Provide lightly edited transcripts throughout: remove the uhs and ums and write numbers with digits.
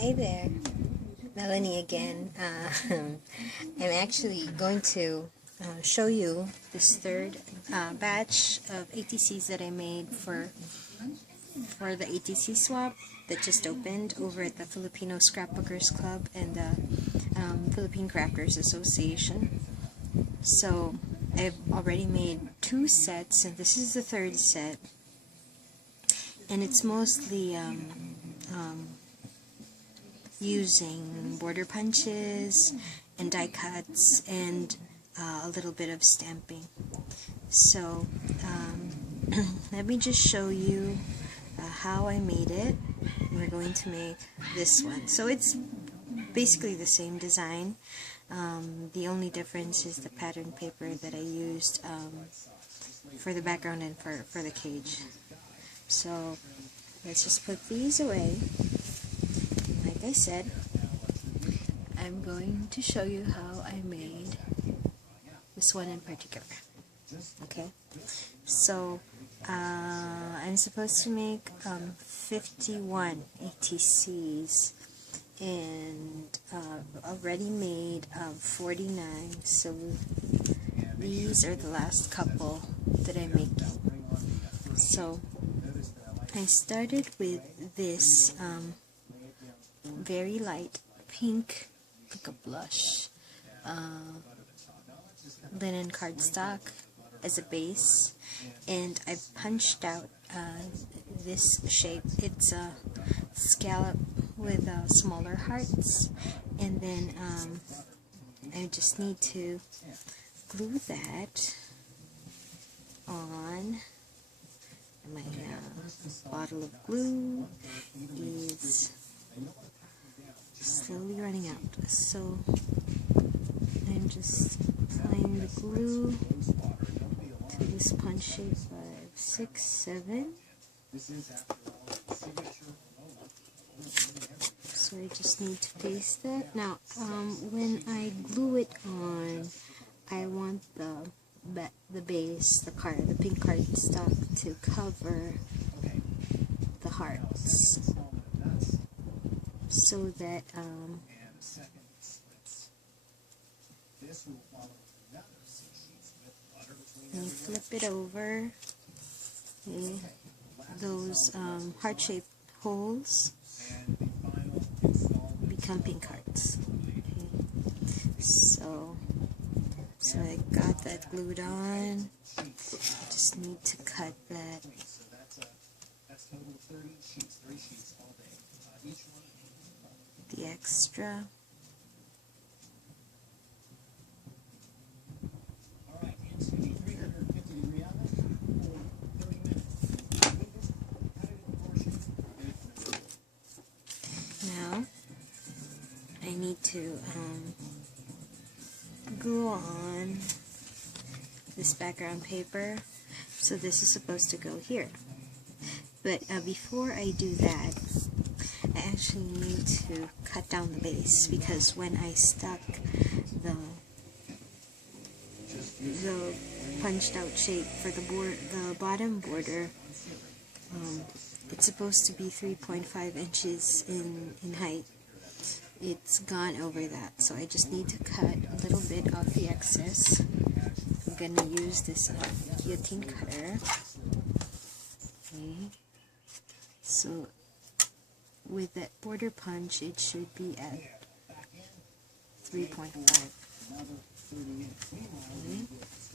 Hi there, Melanie again. I'm actually going to show you this third batch of ATCs that I made for the ATC swap that just opened over at the Filipino Scrapbookers Club and the Philippine Crafters Association. So I've already made 2 sets, and this is the 3rd set, and it's mostly using border punches and die cuts and a little bit of stamping. So let me just show you how I made it. We're going to make this one. So it's basically the same design. The only difference is the pattern paper that I used for the background and for the cage. So let's just put these away. Like I said, I'm going to show you how I made this one in particular. Okay, so I'm supposed to make 51 ATCs, and already made 49, so these are the last couple that I'm making. So I started with this very light pink, like a blush, linen cardstock as a base, and I punched out this shape. It's a scallop with smaller hearts, and then I just need to glue that on. My bottle of glue is slowly running out, so I'm just applying the glue to this punch shape. 5, 6, 7. So I just need to paste that. Now, when I glue it on, I want the base, the pink cardstock, to cover the hearts, so that when you flip it over, okay, those heart-shaped holes become pink hearts. Okay. So I got that glued on. Just need to cut that. The extra. Now I need to glue on this background paper. So this is supposed to go here. But before I do that, I actually need to cut down the base, because when I stuck the punched out shape for the bottom border, it's supposed to be 3.5 inches in height. It's gone over that, so I just need to cut a little bit off the excess. I'm gonna use this guillotine cutter. Okay. So with that border punch, it should be at 3.5. Okay.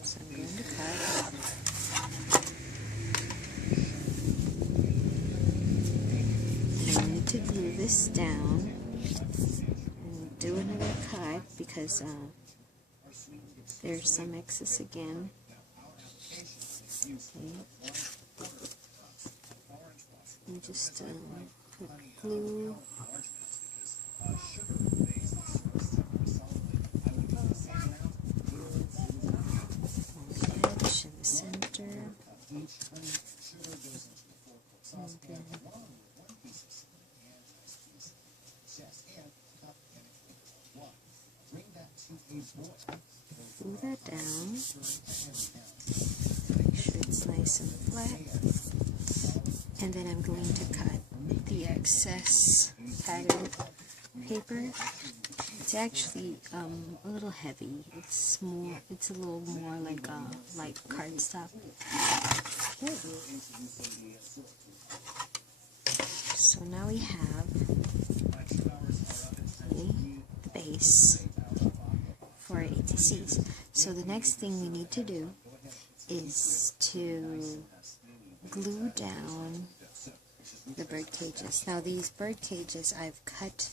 So I'm going to cut. I need to glue this down and do another cut, because there's some excess again. Okay. And just put glue. Edge in the center. And then glue that down. Make sure it's nice and flat. And then I'm going to cut the excess pattern paper. It's actually a little heavy. It's a little more like cardstock. Okay. So now we have the base for our ATCs. So the next thing we need to do is to glue down the bird cages. Now these bird cages I've cut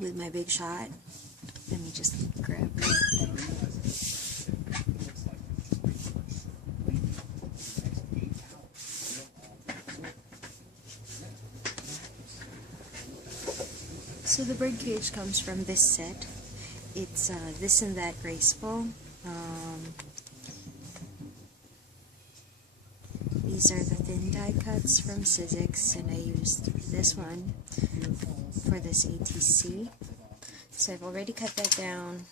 with my Big Shot. Let me just grab it. So the bird cage comes from this set. It's this and that graceful. These are the thin die cuts from Sizzix, and I used this one for this ATC. So I've already cut that down.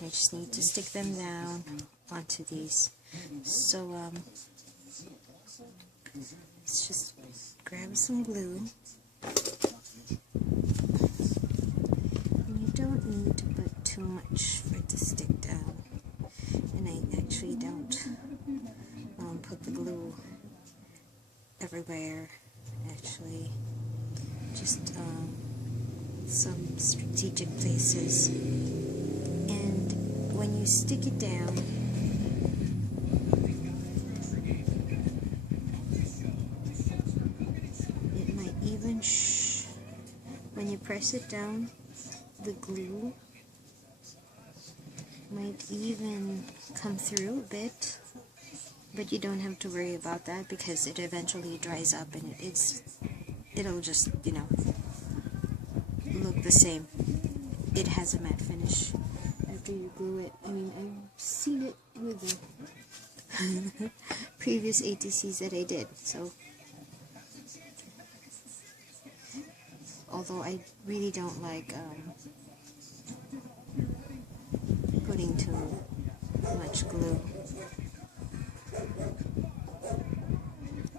I just need to stick them down onto these. So let's just grab some glue. And you don't need to put too much for it to stick down. And I actually don't put the glue everywhere. Actually, just some strategic places. And when you stick it down, it might even when you press it down, the glue might even come through a bit, but you don't have to worry about that because it eventually dries up and it'll just, you know, look the same. It has a matte finish after you glue it. I mean, I've seen it with the previous ATCs that I did, so although I really don't like putting too much glue.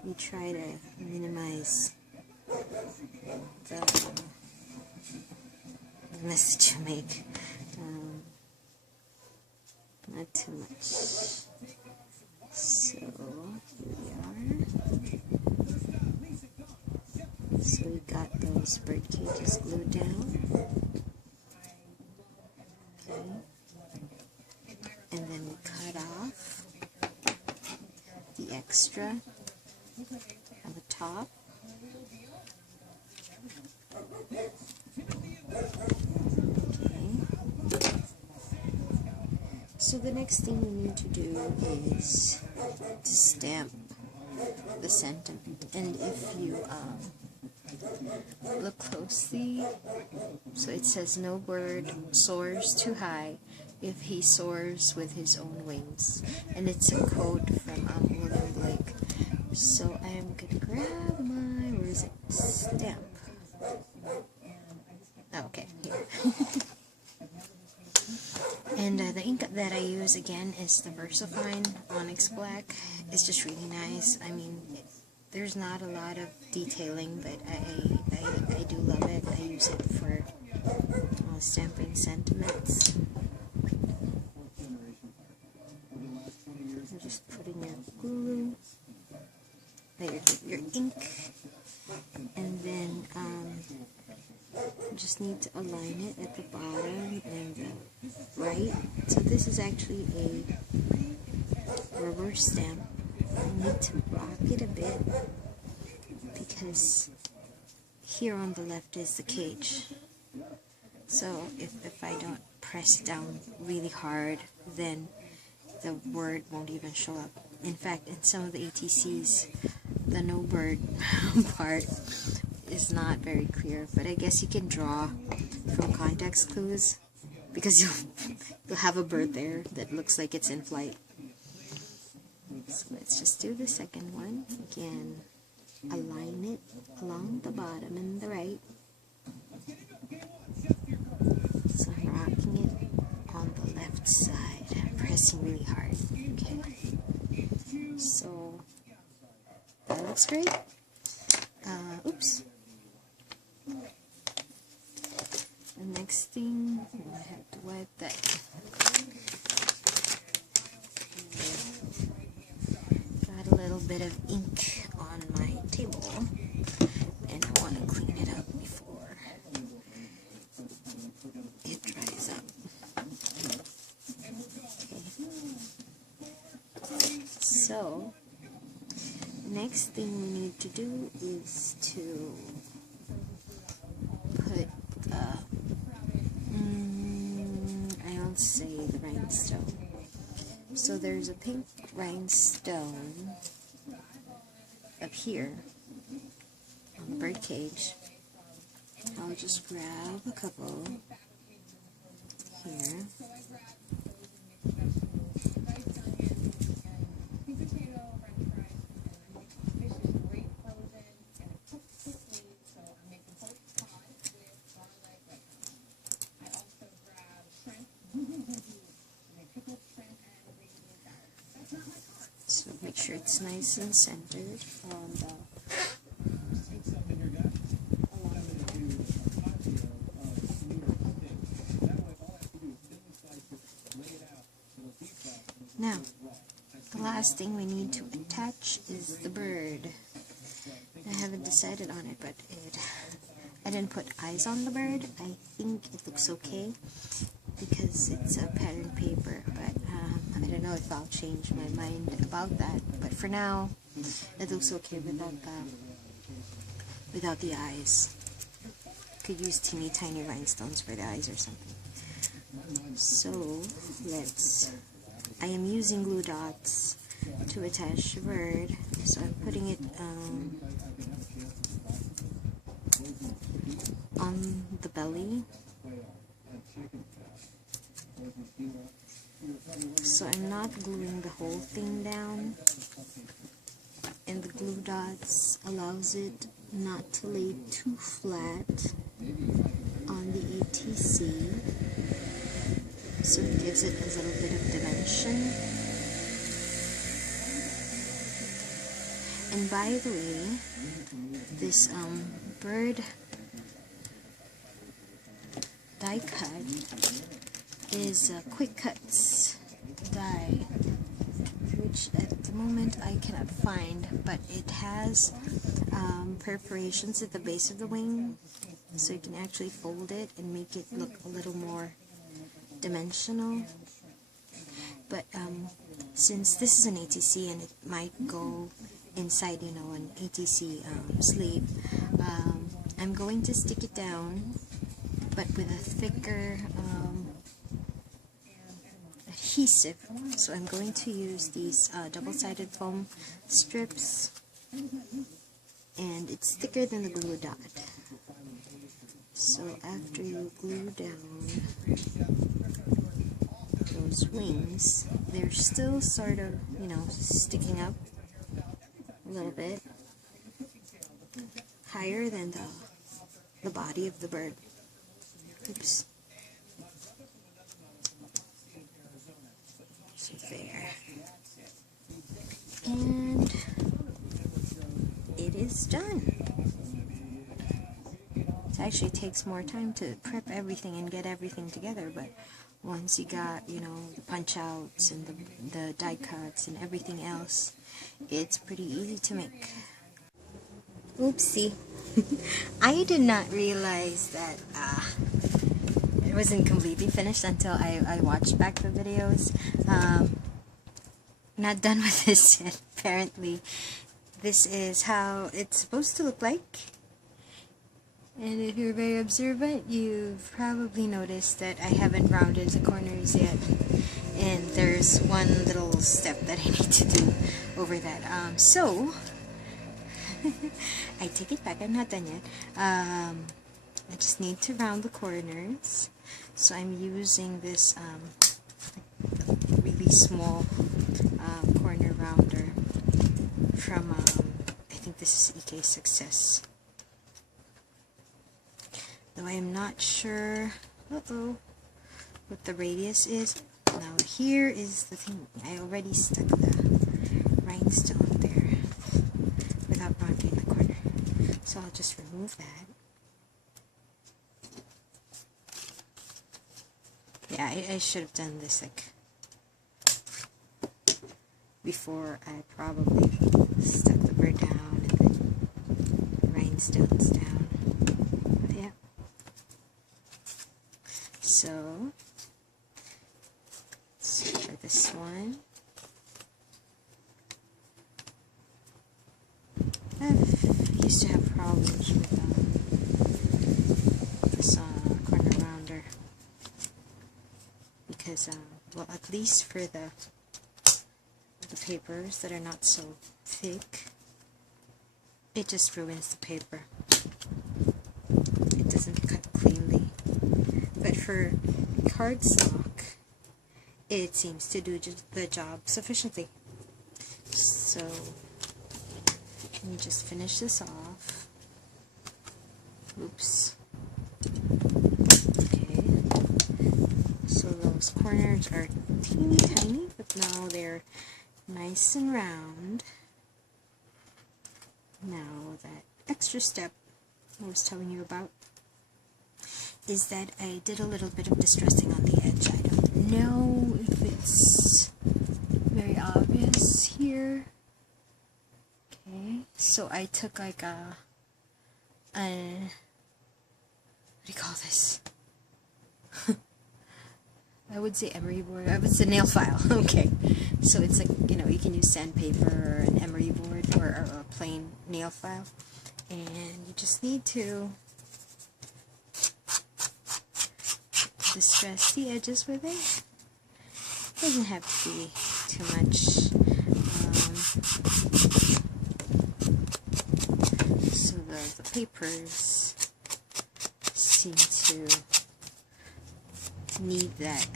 You try to minimize the mess that you make. Not too much. So here we are. So we got those bird cages glued down. Okay. And then we cut off the extra on the top. Okay. So the next thing we need to do is to stamp the sentiment. And if you look closely, so it says no bird soars too high if he soars with his own wings. And it's a quote from William Blake. So I am going to grab my, where is it, stamp. Oh, okay, here. And the ink that I use again is the VersaFine Onyx Black. It's just really nice. I mean, there's not a lot of detailing, but I do love it. I use it for stamping sentiments. I'm just putting your glue, your ink, and then you just need to align it at the bottom and the right. So this is actually a rubber stamp. I need to rock it a bit because here on the left is the cage. So if I don't press it down really hard, then the word won't even show up. In fact, in some of the ATCs, the no bird part is not very clear, but I guess you can draw from context clues because you'll have a bird there that looks like it's in flight. So let's just do the second one. Again, align it along the bottom and the right. So I'm rocking it on the left side. I'm pressing really hard. Okay. So the looks great. Oops. The next thing, I have to wipe that. Got a little bit of ink on my table, and I want to clean it up before it dries up. Okay. So, next thing we need to do is to put I'll say the rhinestone. So there's a pink rhinestone up here on the bird cage. I'll just grab a couple here. So make sure it's nice and centered on the Now, the last thing we need to attach is the bird. I haven't decided on it, but I didn't put eyes on the bird. I think it looks okay because it's a pattern paper, but I don't know if I'll change my mind about that. But for now, it looks okay without the eyes. Could use teeny tiny rhinestones for the eyes or something. So I am using glue dots to attach the bird. So I'm putting it on the belly. So I'm not gluing the whole thing down, and the glue dots allows it not to lay too flat on the ATC, so it gives it a little bit of dimension. And by the way, this bird die cut is Quick Cuts die, which at the moment I cannot find, but it has perforations at the base of the wing, so you can actually fold it and make it look a little more dimensional. But since this is an ATC and it might go inside, you know, an ATC sleeve, I'm going to stick it down, but with a thicker adhesive. So I'm going to use these double-sided foam strips, and it's thicker than the glue dot. So after you glue down those wings, they're still sort of, you know, sticking up a little bit higher than the body of the bird. Oops. So there. And it is done. It actually takes more time to prep everything and get everything together, but once you got, you know, the punch outs and the die cuts and everything else, it's pretty easy to make. Oopsie. I did not realize that it wasn't completely finished until I watched back the videos. Not done with this yet, apparently. This is how it's supposed to look like. And if you're very observant, you've probably noticed that I haven't rounded the corners yet. And there's one little step that I need to do over that. So, I take it back, I'm not done yet. I just need to round the corners. So I'm using this really small corner rounder from, I think this is EK Success. Though I am not sure, what the radius is. Now here is the thing, I already stuck the rhinestone there without So I'll just remove that. Yeah, I should have done this like before I probably stuck the bird down and then rhinestones down. But yeah. So for this one, I used to have problems with this corner rounder because, well, at least for the papers that are not so thick, it just ruins the paper. It doesn't cut cleanly. But for cardstock, it seems to do the job sufficiently. So let me just finish this off. Oops. Okay. So those corners are teeny tiny, but now they're nice and round. Now that extra step I was telling you about is that I did a little bit of distressing on the edge. I don't know if it's very obvious here. Okay, so I took like a what do you call this? I would say emery board. I would say nail file. Okay, so it's like, you know, you can use sandpaper or an emery board or a plain nail file, and you just need to distress the edges with it. Doesn't have to be too much. So the papers seem to need that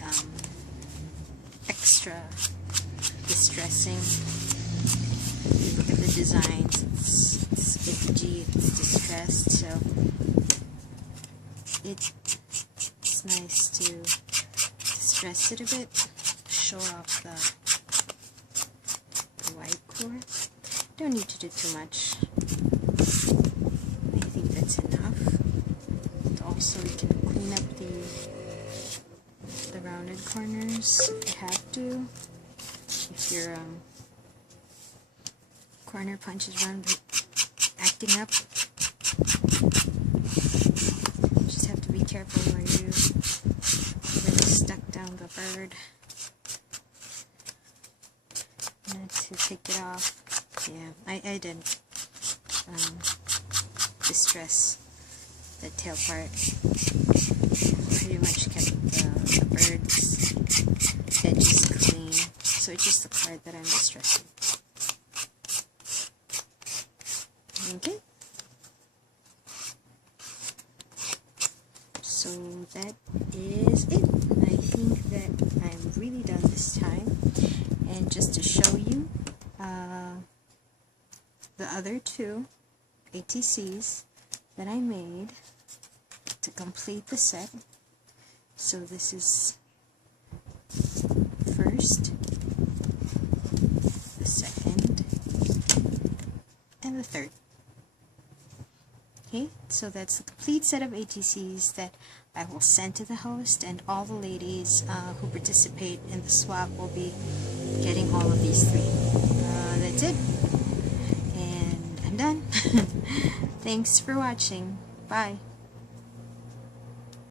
extra distressing. You look at the designs, it's edgy, it's distressed, so it's nice to distress it a bit, show off the white core. Don't need to do too much. I think that's enough. And also you can clean up the rounded corners if you have to. If your corner punch is acting up, just have to be careful where you really stuck down the bird. And to take it off, yeah, I did distress the tail part. Pretty much kept the bird's edges clean, so it's just the part that I'm distressing. Okay, so that is it. I think that I'm really done this time. And just to show you the other two ATCs that I made to complete the set. So this is the first, the second, and the third. Okay, so that's the complete set of ATCs that I will send to the host, and all the ladies who participate in the swap will be getting all of these three. That's it, and I'm done. Thanks for watching. Bye.